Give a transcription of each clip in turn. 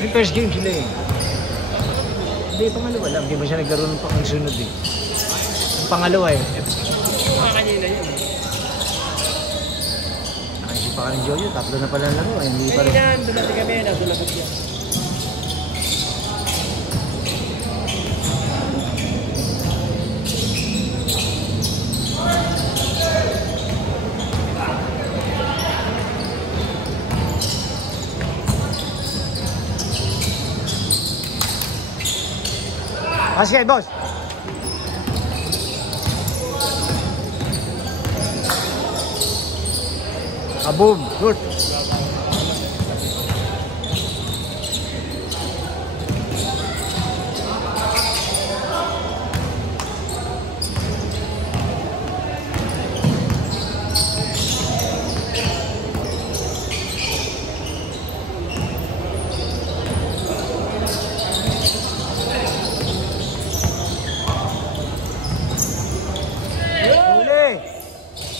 May first game sila eh. Hindi, pangalawa lang. Hindi ba siya nagkaroon ng pangsunod eh. Ang pangalawa eh. Mga kanina yun eh. Nakisip pa ka ng Jojo, tatlo na pala laro eh. Hindi pa rin. Kanina, doon natin kami, nasa labas yan. Basket, boss! Boom! Good!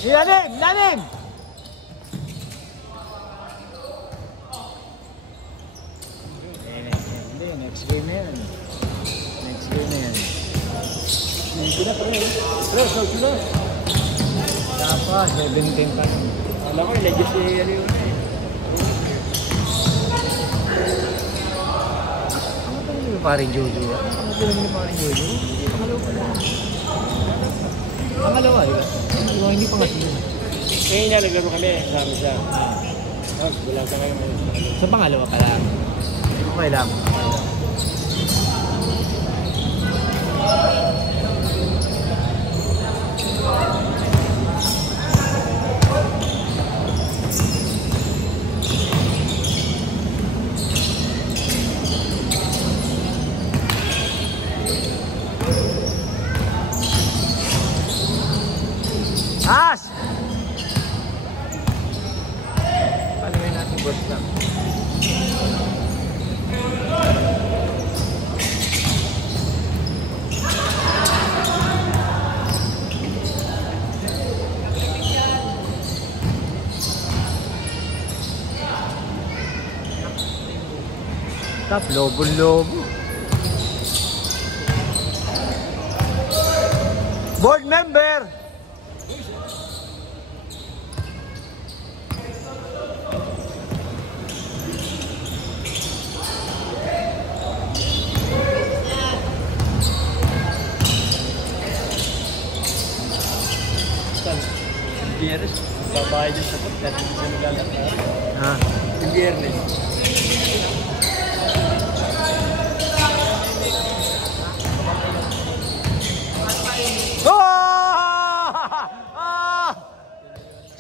Ilalim! Ilalim! Hindi, next game na yan. Next game na yan. Hindi na pa rin. Pero, so, sila. Dapat, 17 pa. Alam ko, legit si ano yun eh. Ang matagal yung paring Jojo yan. Ang matagal yung paring Jojo. Pangalawa pa lang. Pangalawa eh. Hindi pa nga sila. Ngayon na, naglaro kami. Kasama siya. Tapos, wala ka kayo. Sa pangalawa pa lang. Okay lang. As! Panuhin natin boss lang. Tap, lobo-lobo. Board member! Biyernes, babayad yung sapot. Dati hindi siya naglalakad. Ha? Yung Biyernes.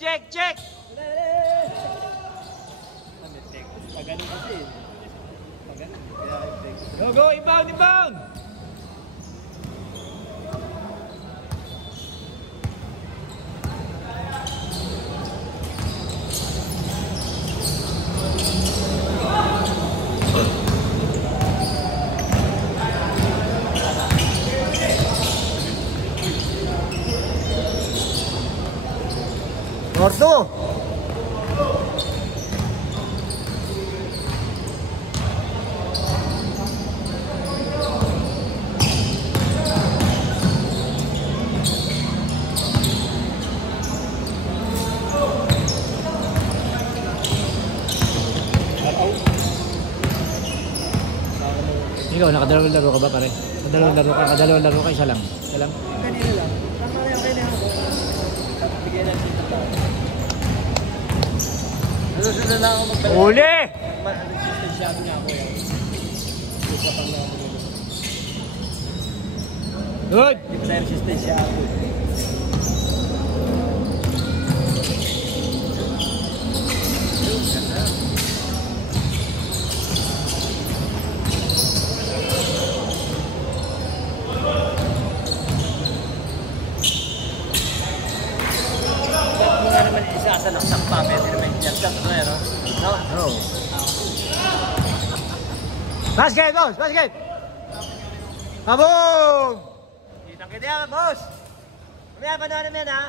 Check, check! Pagano kasi. Pagano. Go, go! Inbound, inbound! Orto! Ikaw, nakadalawang laro ka ba pare? Kadalawang laro ka, isa lang. Isa lang? Kanina lang. Tama na yung kanya ako. Bigyan natin ito. Nasusunod na ako magdala. Uli! Resistensya niya ako yan. Isa pang na ako. Good! Hindi pa na resistensya ako. Isasalaksak pa, pwede naman yan. Sakto na yan, no? No. Basket, boss! Basket! Kabong! Kitang kita yan, boss! Mamaya, paano naman, ha?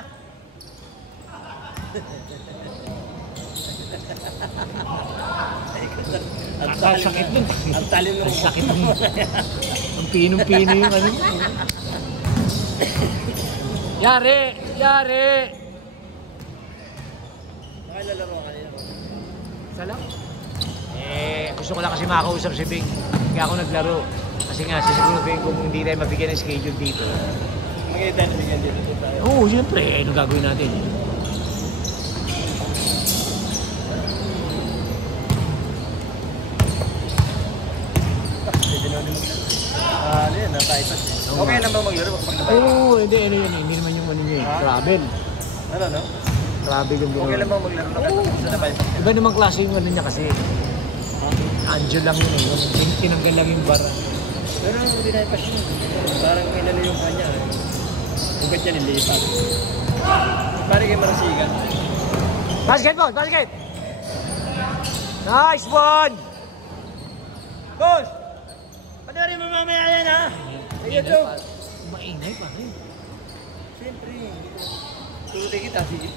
Ang sakit nun. Ang talim mo. Ang sakit nun. Ang pinong-pino yung ano. Yari! Yari! Nakalalaro ka kanina. Isa lang? Gusto ko lang kasi makausap si Bing. Kaya ako naglaro. Kasi nga, sisiguraduhin ko kung hindi tayo mabigyan ng schedule dito. Magiging tayo nabigyan dito tayo. Oo, siyempre. Ano gagawin natin? Ano yun, nataitas. Okay lang ba maglaro? Oo, hindi. Ano yun? Hindi naman yung ano yun. Travel. Ano, no? Travel yung Okay lang ba maglaro? Sa nataitas. Iba namang klase yung ano niya kasi. Anjo lang yun eh. Yung tinanggal lang yung bara. Pero hindi naipas yun. Parang inano yung kanya. Kung ba't yan nilipat? Parang kayo marasigan. Basket, boss! Basket! Nice one! Boss! Panorin mo mamaya yan, ha? Sige, Joe. Maingay pa rin. Siyempre. Tuloy kita, sige.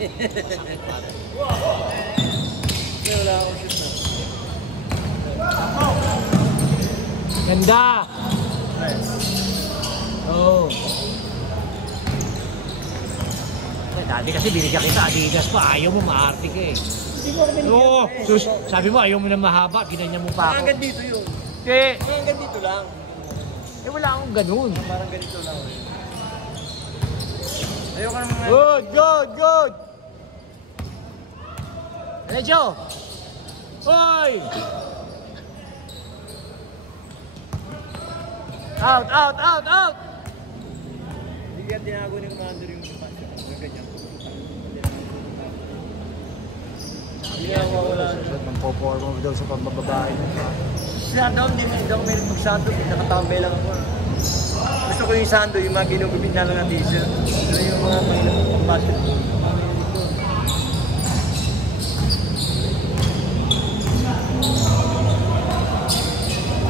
Hindi, wala akong shoot na. Ganda! Oo. Dati kasi binigyan kita Adidas pa. Ayaw mo, maarte ka eh. Hindi mo kami Oo. Sus, sabi mo ayaw mo na mahaba. Ginanya mo pa ako. hanggang dito yun. Eh, Hanggang dito lang. wala akong ganun. Parang ganito lang. Ayoko naman nga. Good, good, good! Diretso! Hoy! Out, out, out, out! Hindi kaya tinago ni Commander yung passion. Ganyan. Hindi na ako wala. Magpo-form daw sa pambababae. Sando, hindi ako meron mag-sando. Nakatambay lang ako. Gusto ko yung sando, yung mga ginugupit na lang na t-shirt. Pero yung mga pang-basketball.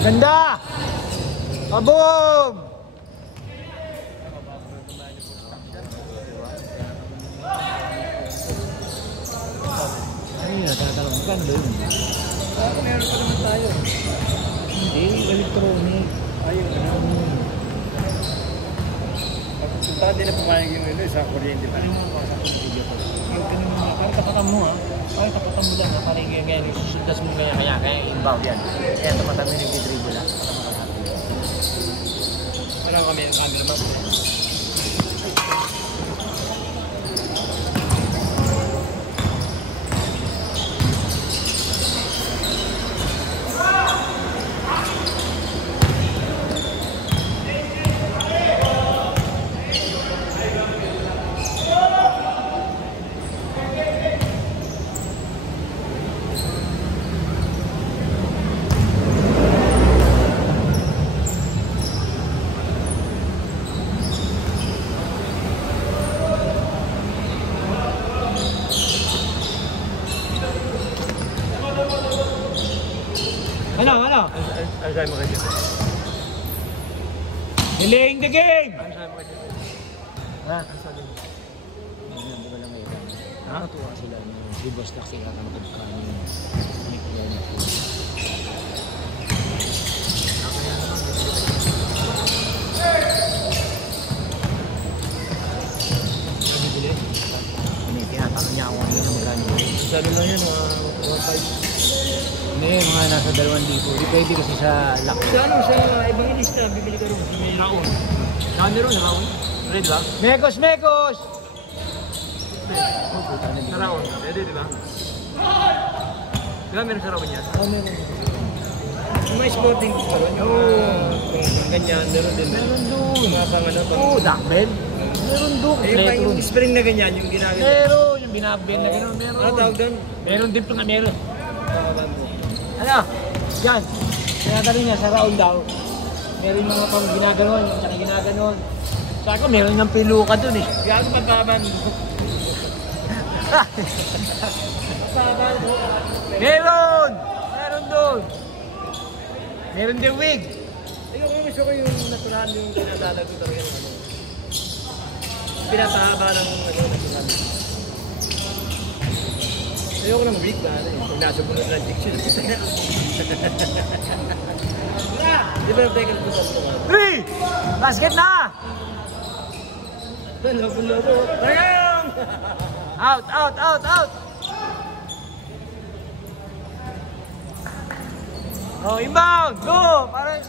Ganda! Kaboom! Ano yun? Tinatanong mo ka? Ano ba yun? Meron pa naman tayo. Hindi, electronic. Ayun, ano. Baka din na pumayag yung sa kuryente pa. Parang tapatan mo ha. Parang tapatan mo lang ha. Parang ganyan. Susundas mo ganyan. Kaya inbound yan. Kaya tapatan mo yung nag-dribble lang. Wala kami ang camera man. Ano? Ano sabi mo kasi? Delaying the game! Ano sabi mo kasi? Ha? Ano sabi mo? Hindi ko lang ngayon. Nakatuwa sila. Di boss na sila ng pagkain. Nick Leonard. Tinatanong niya ako ano yung magkano. Sabi lang yun, 1.5. Hindi, mga nasa 2,000. Hindi pwede kasi sa lock. Sa ano, sa ibang ilista, bibili ka rin. May raon. Saan rin, raon? Red ba? Mekos! Mekos! Sa raon. Pwede, di ba? Di ba meron sa raon yan? Oh, meron. Yung mga sporting pa rin. Oo. Ganyan, meron din. Meron doon. Mga pang ano, pang... Oo, dumbbell. Meron doon. Eh, Kompleto yung ron. spring na ganyan, yung ginagano. Meron. Yung binabel na gano'n. Meron. Ano tawag doon? Meron din pa nga meron. Ano? Yan. Sinadali niya sa Raul daw. Meron mga pang ginaganon. Tsaka ginaganon. Sabi ko, meron ng piluka dun eh. Gago magkaban. Magkaban. Meron! Meron dun. Meron din wig. Ayun, kung gusto ko yung natural yung pinatalag ko talaga ng ano. Pinatahaba ng ano, natural. Ayoko ng weak ba? Pag nasa bunod ng diction. Di ba yung tayo ka 3! Basket na! Lobo. Bang! Out, out, out, out! Oh, inbound! Go! Para...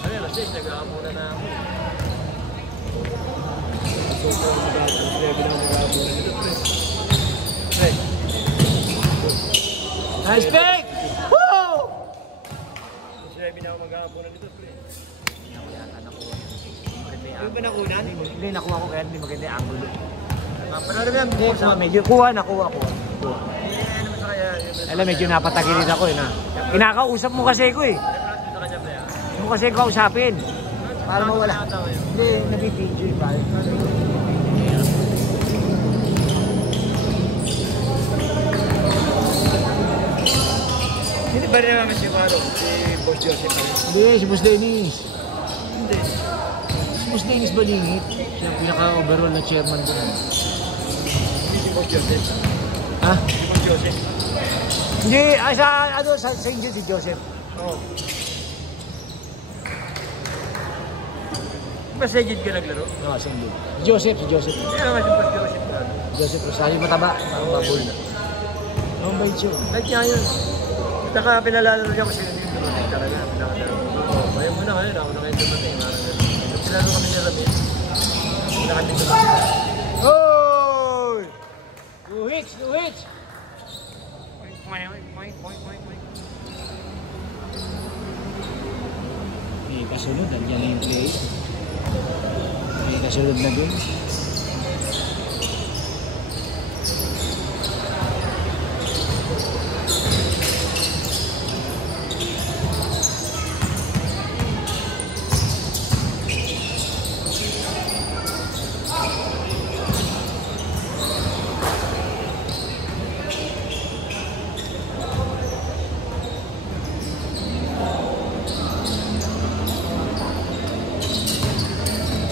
Ano yun, Sis? Nag-aamuna na ako. Nice pick! Woo! Sinabi na ako mag-aamuna dito, pre. Yung ba nakunan? Hindi, nakuha ko kaya hindi maganda yung angulo. Panalo na yan. Hindi, medyo kuha. Alam, medyo napatagilid ako eh na. Kinakausap mo kasi ko eh. Hindi mo kasi kausapin. Para mawala. Hindi, nabibidyo eh. Hindi ba rin naman si Maro? Si Boss Joseph? Hindi, si Boss Dennis. Hindi. Si Boss Dennis Balingit. Siya ang pinaka-overall na chairman doon. Si Boss Joseph? Ha? Si Boss Joseph? Hindi, sa St. Jude si Joseph. Oo. Ba sa Jude ka naglaro? Oo, St. Jude. Si Joseph. Kaya naman si Boss Joseph na. Joseph Rosario mataba. Parang babol na. Ang bait siya. Like niya yun. Saka pinalalo niya ko sila yung dumating talaga. Ayaw mo na ngayon, ako na ngayon dumating. Pinalalo kami ni Ramil. Pinakating dumating. Oy! Two hits! May kasunod, nandiyan na yung play. May kasunod na dun.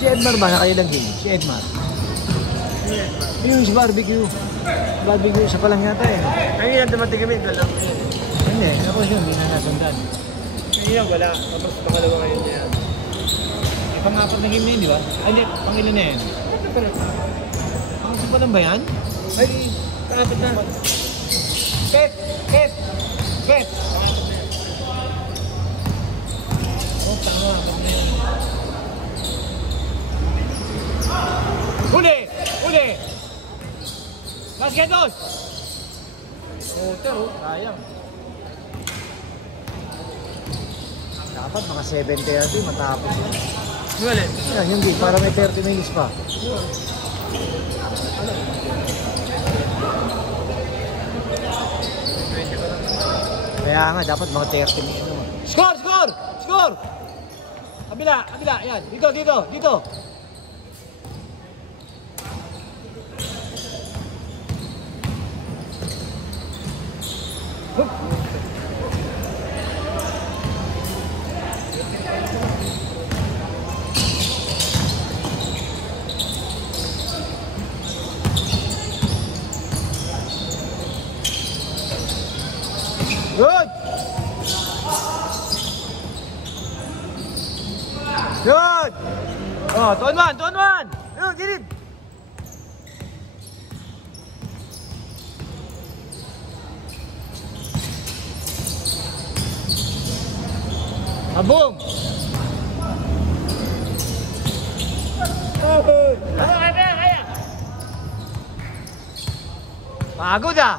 Si Edmar ba na kayo lang game? Si Edmar. Yung si barbecue. Barbecue isa pa lang yata eh. Ngayon yan dumating kami, dalawa yun. Hindi, ako siya, hindi na nasundan. Ngayon yan, wala. Tapos pangalawa ngayon niya. Eh, pang-apat na game na yun, di ba? Ay, hindi, pang-ilan na yan? Pang-apat pa lang ba yan? Ay, pang-apat na. Pet! Oh, tama, apat na yan. Huli! Basket doon! Oh, sayang. Dapat mga 70 matapos yun. Wala. Yan, yung game, para may 30 minutes pa. Kaya nga, dapat mga 30 minutes. Score! Kabila, yan. Dito. Good! Oh, tuan man! Ayun, gilid! Boom! Kaya! Pagod ah!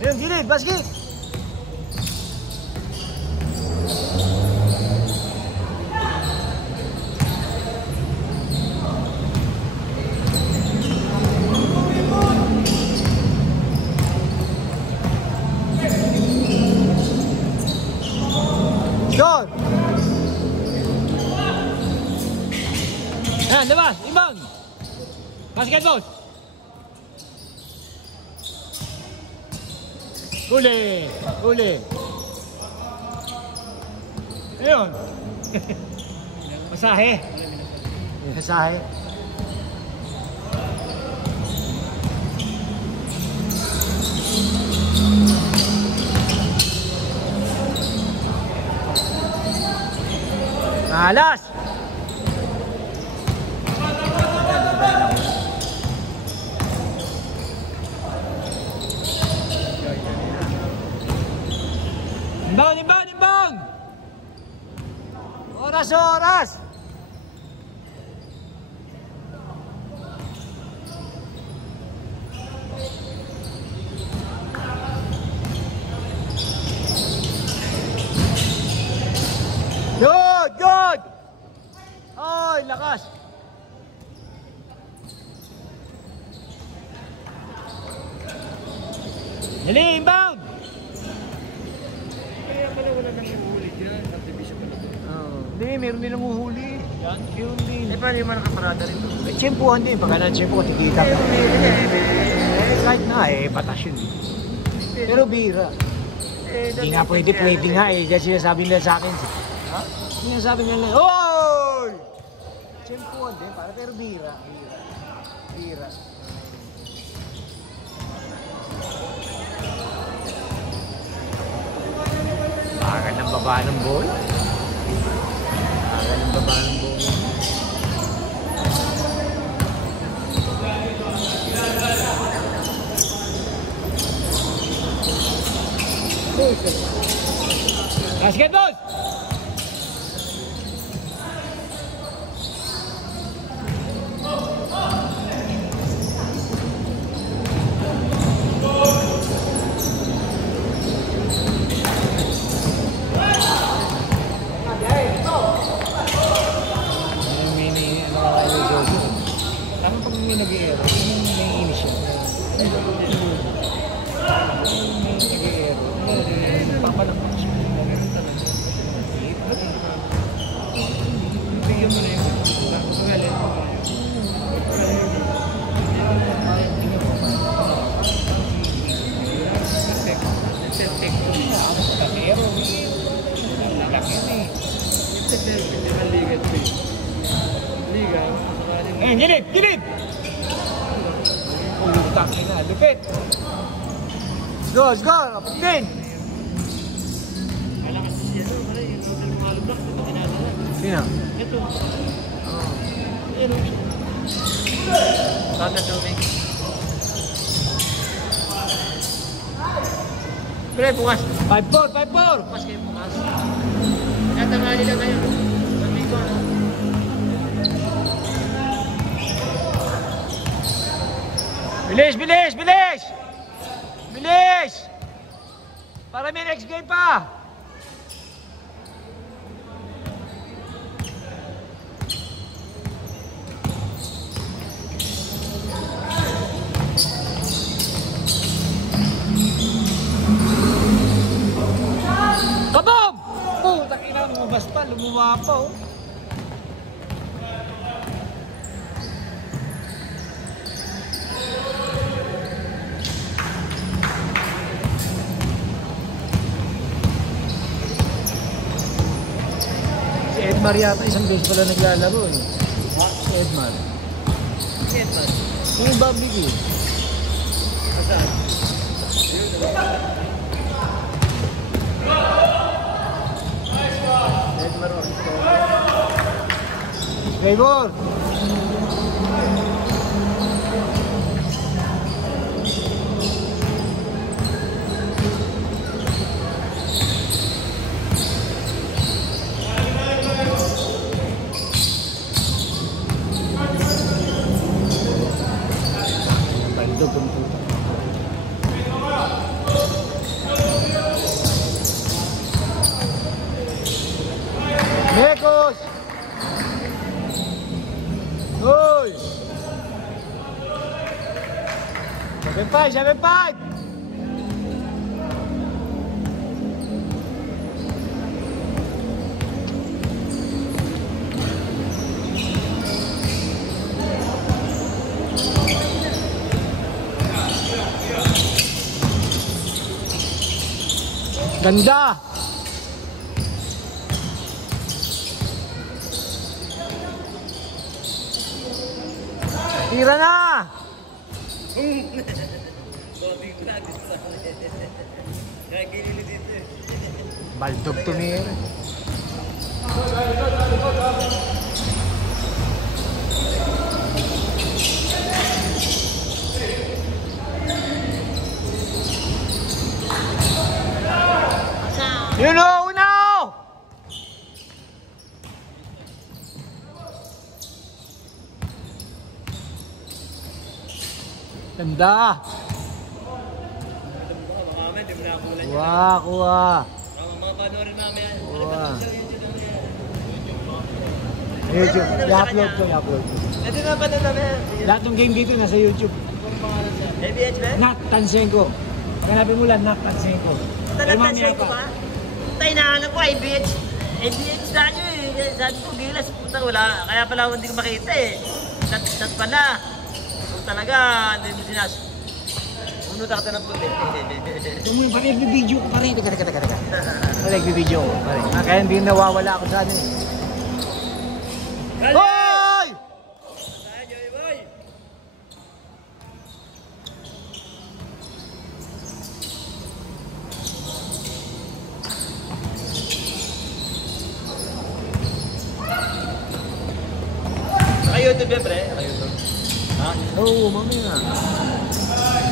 Ayun, gilid, basket! Doon! Yan, labas! Ibang! Basketball! Uli! Ayun! Masahe! Alas! Inbound, inbound, inbound! Oras, oras! Good, good! Ay, lakas! Dali, inbound! Kaya pala wala nang huli dyan. Subdivision pala ito. Hindi, meron din nanguhuli. Yan, meron din. Eh, paano yung mga nakaparada rin ito? Eh, tiyempuhan din. Pagka na-tiyempuhan, tikita ka. Kahit na, batas yun. Pero bira. Hindi nga pwede nga eh. Diyan sinasabi nila sa akin. Ha? Sinasabi nila, oy! Tiyempuhan din, pero bira. Bira. Bagal ng baba ng ball. Bagal ng baba ng ball. Basketball! Parang pag may nag-i-aero, may inis siya. May nag-i-aero, papalampak siya. Meron talaga. Bigyan mo na yun. Pagalit mo na yun. Tingnan mo pa. Nagsetek ko siya. Nag-i-aero. Lalaki na eh. Nagsetek ko siya. Ligat ko eh. Liga. Gilid! Gilid! Pulutak na, lupit! Go! Go! Apagin! Malakas siya. Yung hotel mga lubak. Sino? Ito. Ito siya. Tata Doming. Pre, bukas. 5-4! 5-4! Bukas kayo bukas. Kaya tangali lang ngayon. Domingo, ano? Bilis! Bilis! Bilis! Bilis! Para may next game pa! Kabog! Oh, takina, lumabas pa, lumuwa pa oh. Edmar yata isang beses pala naglalaro eh. Si Edmar. Si Edmar? Yung barbecue. Saan? Edmar o. Gregor! Mekos! Uy! 7-5! 7-5! Ganda! Tira na! Baldog tumira. Yun o, una o! Ganda! Kuha, kuha! Mga panoorin namin. Kuha! YouTube, i-upload ko, i-upload ko. Ito na pa namin. Lahat ng game dito nasa YouTube. ABH ba? Nat Tansenko. Hanapin mo lang, Nat Tansenko. Talag-tansay ko ba? Tayo nahanap ko, ABH. ABH na nyo eh. Sabi ko, gilas, puta, wala. Kaya pala hindi ko makita eh. Chat pala. Kung talaga, hindi mo sinas. Unod ako ng puti. Ito mo yung pare, nagbibideo ko pare. Teka. Pare, nagbibideo ko pare. Kaya hindi nawawala ako sa ano eh. Hoy! Naka-YouTube yan, pre? Naka-YouTube. Ha? Oo, mamaya.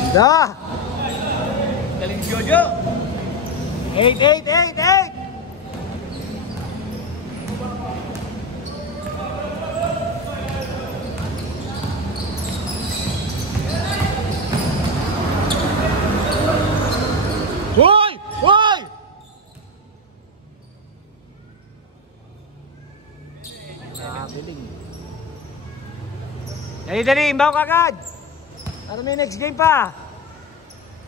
Ganda! Galing si Jojo. 8! Hoy! Hoy! Nakabiling. Dali, imbaw ka agad! Para may next game pa!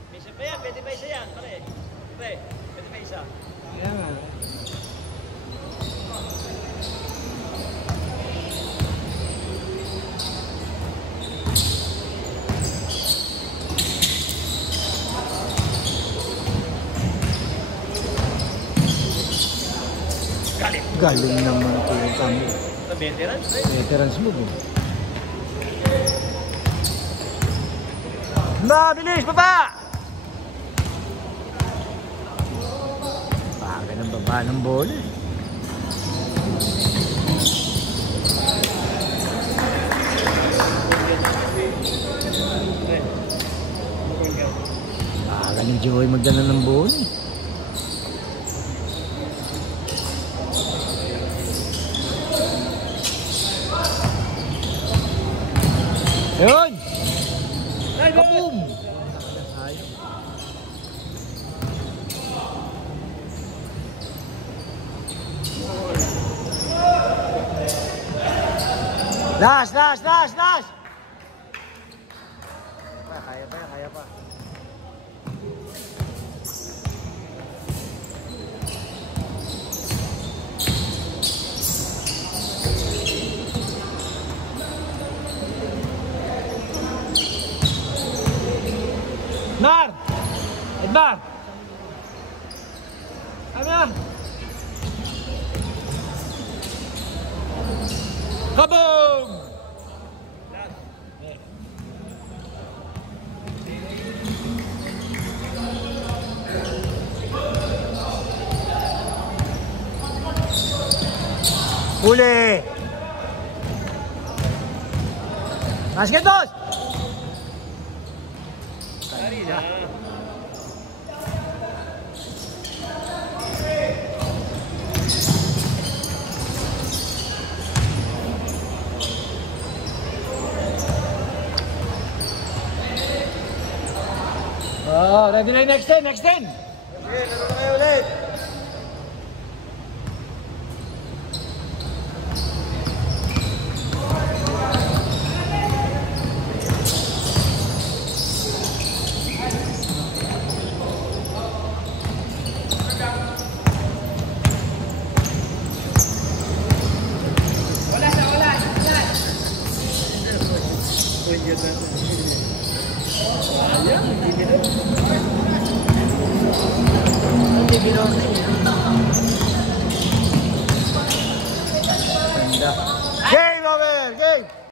May isa pa yan, pwede pa isa yan, pare. Pre, pwede pa isa. Kaya nga. Galing naman ito yung kami. Ito, veterans, pre. Veterans move eh. Bilis! Baba! Baga ng baba ng bola. Baga ni Joey magdala ng bola. Yun! Kaboom! Last! Kaya pa. Nar! Edmar! Ano na? Kaboom! Huli! Basket boss! Oh, ready na yung next 10. Sige, laro na kayo ulit. Game over! Game!